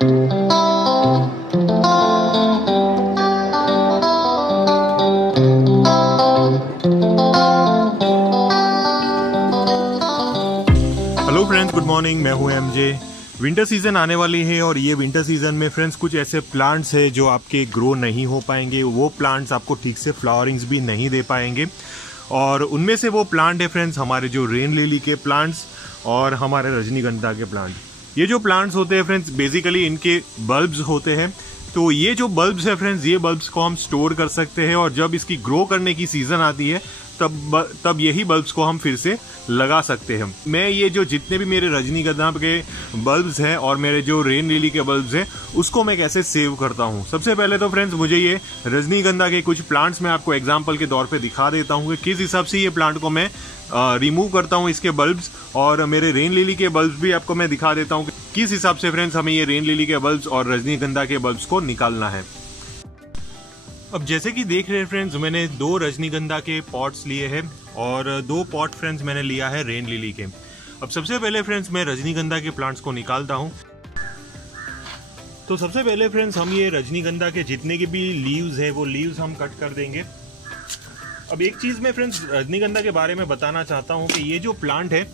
Hello friends, good morning. मैं हूं MJ. Winter season आने वाली है और ये विंटर सीजन में फ्रेंड्स कुछ ऐसे प्लांट्स है जो आपके ग्रो नहीं हो पाएंगे। वो प्लांट्स आपको ठीक से फ्लावरिंग्स भी नहीं दे पाएंगे और उनमें से वो प्लांट है फ्रेंड्स हमारे जो रेन लिली के प्लांट्स और हमारे रजनीगंधा के प्लांट। ये जो प्लांट्स होते हैं फ्रेंड्स बेसिकली इनके बल्ब्स होते हैं। तो ये जो बल्ब्स है फ्रेंड्स, ये बल्ब्स को हम स्टोर कर सकते हैं और जब इसकी ग्रो करने की सीजन आती है तब यही बल्ब्स को हम फिर से लगा सकते हैं। मैं ये जो जितने भी मेरे रजनीगंधा के बल्ब्स हैं और मेरे जो रेन लिली के बल्ब्स हैं उसको मैं कैसे सेव करता हूँ। सबसे पहले तो फ्रेंड्स मुझे ये रजनीगंधा के कुछ प्लांट्स मैं आपको एग्जांपल के तौर पे दिखा देता हूँ कि किस हिसाब से ये प्लांट को मैं रिमूव करता हूँ इसके बल्ब्स, और मेरे रेन लिली के बल्ब्स भी आपको मैं दिखा देता हूँ किस हिसाब से फ्रेंड्स हमें ये रेन लिली के बल्ब्स और रजनीगंधा के बल्ब्स को निकालना है। अब जैसे कि देख रहे हैं फ्रेंड्स, मैंने 2 रजनीगंधा के पॉट्स लिए हैं और 2 पॉट फ्रेंड्स मैंने लिया है रेन लिली के। अब सबसे पहले फ्रेंड्स मैं रजनीगंधा के प्लांट्स को निकालता हूं। तो सबसे पहले फ्रेंड्स हम ये रजनीगंधा के जितने के भी लीव्स है वो लीव्स हम कट कर देंगे। अब एक चीज मैं फ्रेंड्स रजनीगंधा के बारे में बताना चाहता हूं कि ये जो प्लांट है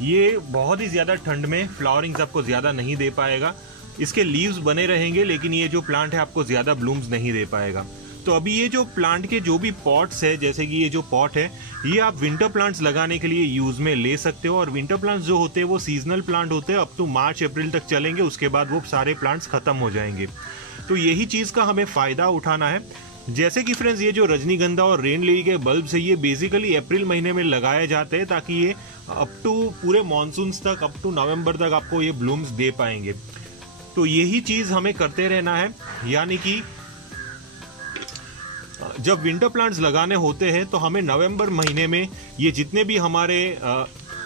ये बहुत ही ज्यादा ठंड में फ्लावरिंग्स आपको ज्यादा नहीं दे पाएगा। इसके लीव्स बने रहेंगे लेकिन ये जो प्लांट है आपको ज्यादा ब्लूम्स नहीं दे पाएगा। तो अभी ये जो प्लांट के जो भी पॉट्स है, जैसे कि ये जो पॉट है ये आप विंटर प्लांट्स लगाने के लिए यूज में ले सकते हो। और विंटर प्लांट्स जो होते हैं वो सीजनल प्लांट होते हैं, अप टू मार्च अप्रैल तक चलेंगे, उसके बाद वो सारे प्लांट्स खत्म हो जाएंगे। तो यही चीज का हमें फायदा उठाना है। जैसे कि फ्रेंड्स ये जो रजनीगंधा और रेन लिली के बल्ब्स है ये बेसिकली अप्रैल महीने में लगाए जाते हैं ताकि ये अप टू पूरे मानसून तक, अप टू नवंबर तक आपको ये ब्लूम्स दे पाएंगे। तो यही चीज हमें करते रहना है, यानी कि जब विंटर प्लांट्स लगाने होते हैं तो हमें नवंबर महीने में ये जितने भी हमारे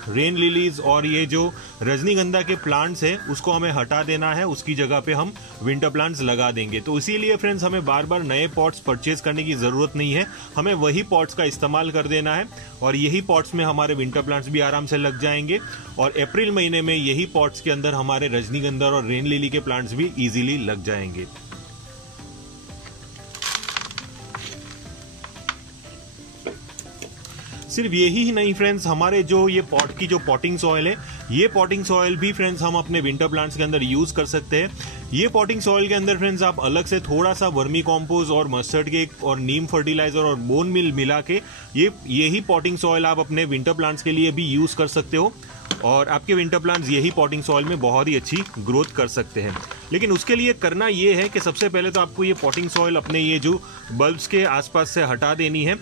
रेन लिलीज और ये जो रजनीगंधा के प्लांट्स हैं उसको हमें हटा देना है, उसकी जगह पे हम विंटर प्लांट्स लगा देंगे। तो इसीलिए फ्रेंड्स हमें बार बार नए पॉट्स परचेज करने की जरूरत नहीं है, हमें वही पॉट्स का इस्तेमाल कर देना है और यही पॉट्स में हमारे विंटर प्लांट्स भी आराम से लग जाएंगे। और अप्रैल महीने में यही पॉट्स के अंदर हमारे रजनीगंधा और रेन लिली के प्लांट्स भी इजीली लग जाएंगे। सिर्फ यही ही नहीं फ्रेंड्स, हमारे जो ये पॉट की जो पॉटिंग सॉइल है ये पॉटिंग सॉइल भी फ्रेंड्स हम अपने विंटर प्लांट्स के अंदर यूज कर सकते हैं। ये पॉटिंग सॉइल के अंदर फ्रेंड्स आप अलग से थोड़ा सा वर्मी कॉम्पोस्ट और मस्टर्ड केक और नीम फर्टिलाइजर और बोन मिल मिला के यही पॉटिंग सॉइल आप अपने विंटर प्लांट्स के लिए भी यूज कर सकते हो और आपके विंटर प्लांट्स यही पॉटिंग सॉइल में बहुत ही अच्छी ग्रोथ कर सकते हैं। लेकिन उसके लिए करना ये है कि सबसे पहले तो आपको ये पॉटिंग सॉइल अपने ये जो बल्ब्स के आसपास से हटा देनी है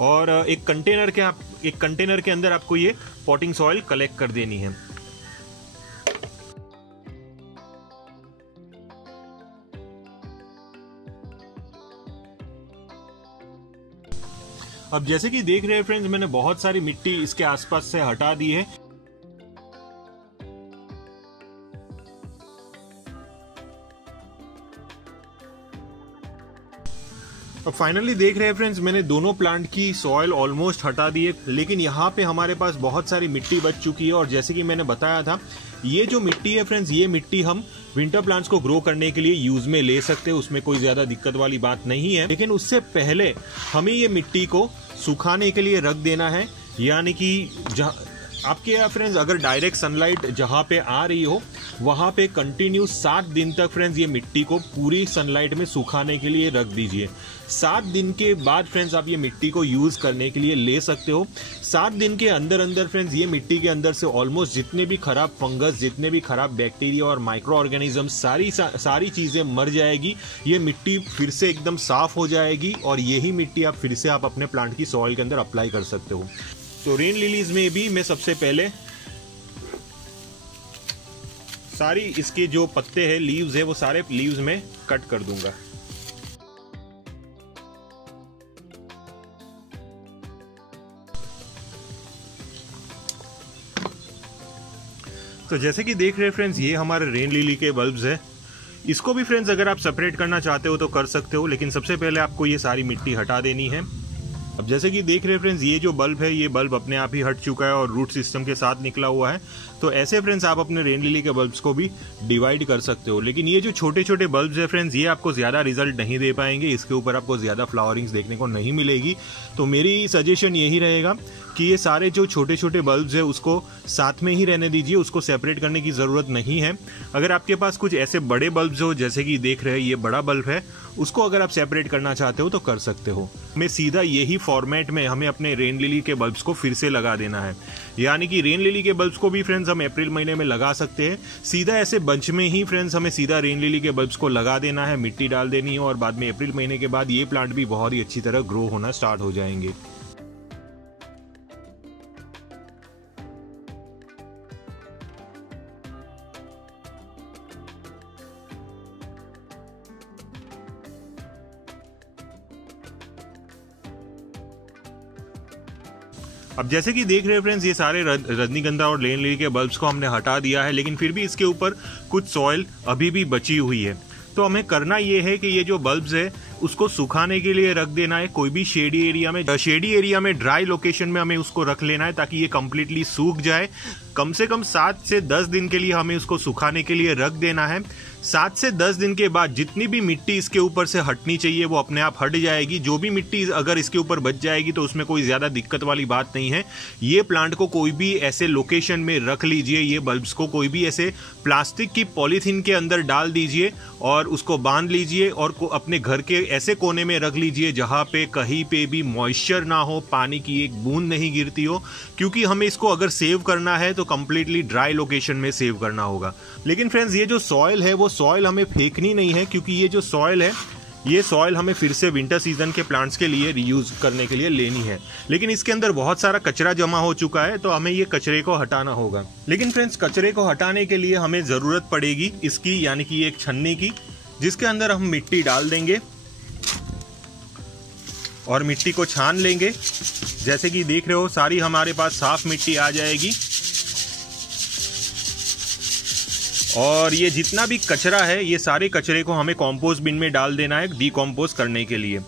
और एक कंटेनर के अंदर आपको ये पॉटिंग सॉइल कलेक्ट कर देनी है। अब जैसे कि देख रहे हैं फ्रेंड्स, मैंने बहुत सारी मिट्टी इसके आसपास से हटा दी है। अब फाइनली देख रहे हैं फ्रेंड्स, मैंने दोनों प्लांट की सॉइल ऑलमोस्ट हटा दी है, लेकिन यहाँ पे हमारे पास बहुत सारी मिट्टी बच चुकी है। और जैसे कि मैंने बताया था ये जो मिट्टी है फ्रेंड्स, ये मिट्टी हम विंटर प्लांट्स को ग्रो करने के लिए यूज में ले सकते हैं, उसमें कोई ज्यादा दिक्कत वाली बात नहीं है। लेकिन उससे पहले हमें ये मिट्टी को सुखाने के लिए रख देना है, यानी कि आपके यहाँ फ्रेंड्स अगर डायरेक्ट सनलाइट जहाँ पे आ रही हो वहां पे कंटिन्यू 7 दिन तक फ्रेंड्स ये मिट्टी को पूरी सनलाइट में सुखाने के लिए रख दीजिए। 7 दिन के बाद फ्रेंड्स आप ये मिट्टी को यूज करने के लिए ले सकते हो। 7 दिन के अंदर फ्रेंड्स ये मिट्टी के अंदर से ऑलमोस्ट जितने भी खराब फंगस, जितने भी खराब बैक्टीरिया और माइक्रो ऑर्गेनिज्म सारी चीजें मर जाएगी। ये मिट्टी फिर से एकदम साफ हो जाएगी और यही मिट्टी आप फिर से आप अपने प्लांट की सॉइल के अंदर अप्लाई कर सकते हो। तो रेन लिलीज में भी मैं सबसे पहले सारी इसके जो पत्ते हैं, लीव्स है, वो सारे लीव्स में कट कर दूंगा। तो जैसे कि देख रहे हैं फ्रेंड्स, ये हमारे रेन लिली के बल्ब्स है। इसको भी फ्रेंड्स अगर आप सेपरेट करना चाहते हो तो कर सकते हो, लेकिन सबसे पहले आपको ये सारी मिट्टी हटा देनी है। अब जैसे कि देख रहे हैं फ्रेंड्स, ये जो बल्ब है ये बल्ब अपने आप ही हट चुका है और रूट सिस्टम के साथ निकला हुआ है। तो ऐसे फ्रेंड्स आप अपने रेन लिली के बल्ब्स को भी डिवाइड कर सकते हो। लेकिन ये जो छोटे छोटे बल्ब्स है फ्रेंड्स, ये आपको ज्यादा रिजल्ट नहीं दे पाएंगे, इसके ऊपर आपको ज्यादा फ्लावरिंग्स देखने को नहीं मिलेगी। तो मेरी सजेशन यही रहेगा कि ये सारे जो छोटे छोटे बल्ब्स है उसको साथ में ही रहने दीजिए, उसको सेपरेट करने की जरूरत नहीं है। अगर आपके पास कुछ ऐसे बड़े बल्ब्स हो, जैसे कि देख रहे हैं ये बड़ा बल्ब है, उसको अगर आप सेपरेट करना चाहते हो तो कर सकते हो। हमें सीधा यही फॉर्मेट में हमें अपने रेन लिली के बल्ब्स को फिर से लगा देना है। यानी कि रेन लिली के बल्ब्स को भी फ्रेंड्स हम अप्रैल महीने में लगा सकते हैं। सीधा ऐसे बंच में ही फ्रेंड्स हमें सीधा रेन लिली के बल्ब्स को लगा देना है, मिट्टी डाल देनी है और बाद में अप्रैल महीने के बाद ये प्लांट भी बहुत ही अच्छी तरह ग्रो होना स्टार्ट हो जाएंगे। अब जैसे कि देख रहे हैं फ्रेंड्स, ये सारे रजनीगंधा और रेन लिली के बल्ब्स को हमने हटा दिया है, लेकिन फिर भी इसके ऊपर कुछ सॉइल अभी भी बची हुई है। तो हमें करना ये है कि ये जो बल्ब्स है उसको सुखाने के लिए रख देना है कोई भी शेडी एरिया में ड्राई लोकेशन में हमें उसको रख लेना है, ताकि ये कंप्लीटली सूख जाए। कम से कम 7 से 10 दिन के लिए हमें उसको सुखाने के लिए रख देना है। 7 से 10 दिन के बाद जितनी भी मिट्टी इसके ऊपर से हटनी चाहिए वो अपने आप हट जाएगी। जो भी मिट्टी अगर इसके ऊपर बच जाएगी तो उसमें कोई ज्यादा दिक्कत वाली बात नहीं है। ये प्लांट को कोई भी ऐसे लोकेशन में रख लीजिए, ये बल्ब्स को कोई भी ऐसे प्लास्टिक की पॉलीथीन के अंदर डाल दीजिए और उसको बांध लीजिए और अपने घर के ऐसे कोने में रख लीजिए जहां पे कहीं पे भी मॉइस्चर ना हो, पानी की एक बूंद नहीं गिरती हो, क्योंकि हमें इसको अगर सेव करना है तो कंप्लीटली ड्राई लोकेशन में सेव करना होगा। लेकिन फ्रेंड्स, ये जो सॉइल है वो सॉइल हमें फेंकनी नहीं है, क्योंकि ये जो सॉइल है ये सॉइल हमें फिर से विंटर सीजन के प्लांट्स के लिए रीयूज करने के लिए लेनी है। लेकिन इसके अंदर बहुत सारा कचरा जमा हो चुका है, तो हमें ये कचरे को हटाना होगा। लेकिन फ्रेंड्स, कचरे को हटाने के लिए हमें जरूरत पड़ेगी इसकी, यानी कि एक छन्नी की, जिसके अंदर हम मिट्टी डाल देंगे और मिट्टी को छान लेंगे। जैसे कि देख रहे हो सारी हमारे पास साफ मिट्टी आ जाएगी और ये जितना भी कचरा है ये सारे कचरे को हमें कंपोस्ट बिन में डाल देना है डीकंपोज करने के लिए।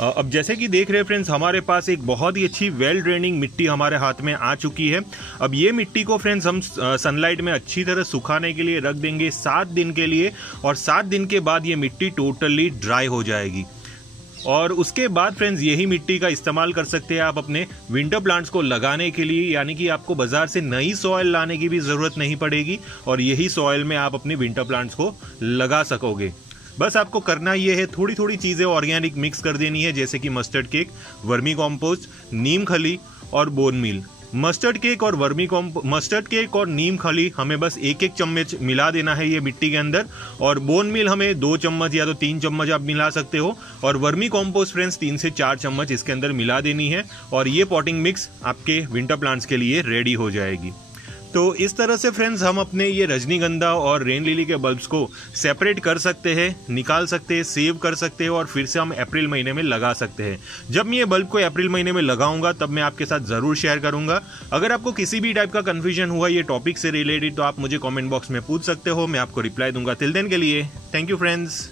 अब जैसे कि देख रहे हैं फ्रेंड्स, हमारे पास एक बहुत ही अच्छी वेल ड्रेनिंग मिट्टी हमारे हाथ में आ चुकी है। अब ये मिट्टी को फ्रेंड्स हम सनलाइट में अच्छी तरह सुखाने के लिए रख देंगे 7 दिन के लिए, और 7 दिन के बाद ये मिट्टी टोटली ड्राई हो जाएगी। और उसके बाद फ्रेंड्स यही मिट्टी का इस्तेमाल कर सकते हैं आप अपने विंटर प्लांट्स को लगाने के लिए, यानी कि आपको बाजार से नई सॉइल लाने की भी जरूरत नहीं पड़ेगी और यही सॉइल में आप अपने विंटर प्लांट्स को लगा सकोगे। बस आपको करना ये है, थोड़ी थोड़ी चीजें ऑर्गेनिक मिक्स कर देनी है, जैसे कि मस्टर्ड केक, वर्मी कॉम्पोस्ट, नीम खली और बोन मील। मस्टर्ड केक और नीम खली हमें बस 1-1 चम्मच मिला देना है ये मिट्टी के अंदर, और बोन मील हमें 2 चम्मच या तो 3 चम्मच आप मिला सकते हो, और वर्मी कॉम्पोस्ट फ्रेंड्स 3 से 4 चम्मच इसके अंदर मिला देनी है, और ये पॉटिंग मिक्स आपके विंटर प्लांट्स के लिए रेडी हो जाएगी। तो इस तरह से फ्रेंड्स हम अपने ये रजनीगंधा और रेन लिली के बल्ब्स को सेपरेट कर सकते हैं, निकाल सकते हैं, सेव कर सकते हैं और फिर से हम अप्रैल महीने में लगा सकते हैं। जब मैं ये बल्ब को अप्रैल महीने में लगाऊंगा तब मैं आपके साथ जरूर शेयर करूंगा। अगर आपको किसी भी टाइप का कंफ्यूजन हुआ ये टॉपिक से रिलेटेड तो आप मुझे कमेंट बॉक्स में पूछ सकते हो, मैं आपको रिप्लाई दूंगा। टिल देन के लिए थैंक यू फ्रेंड्स।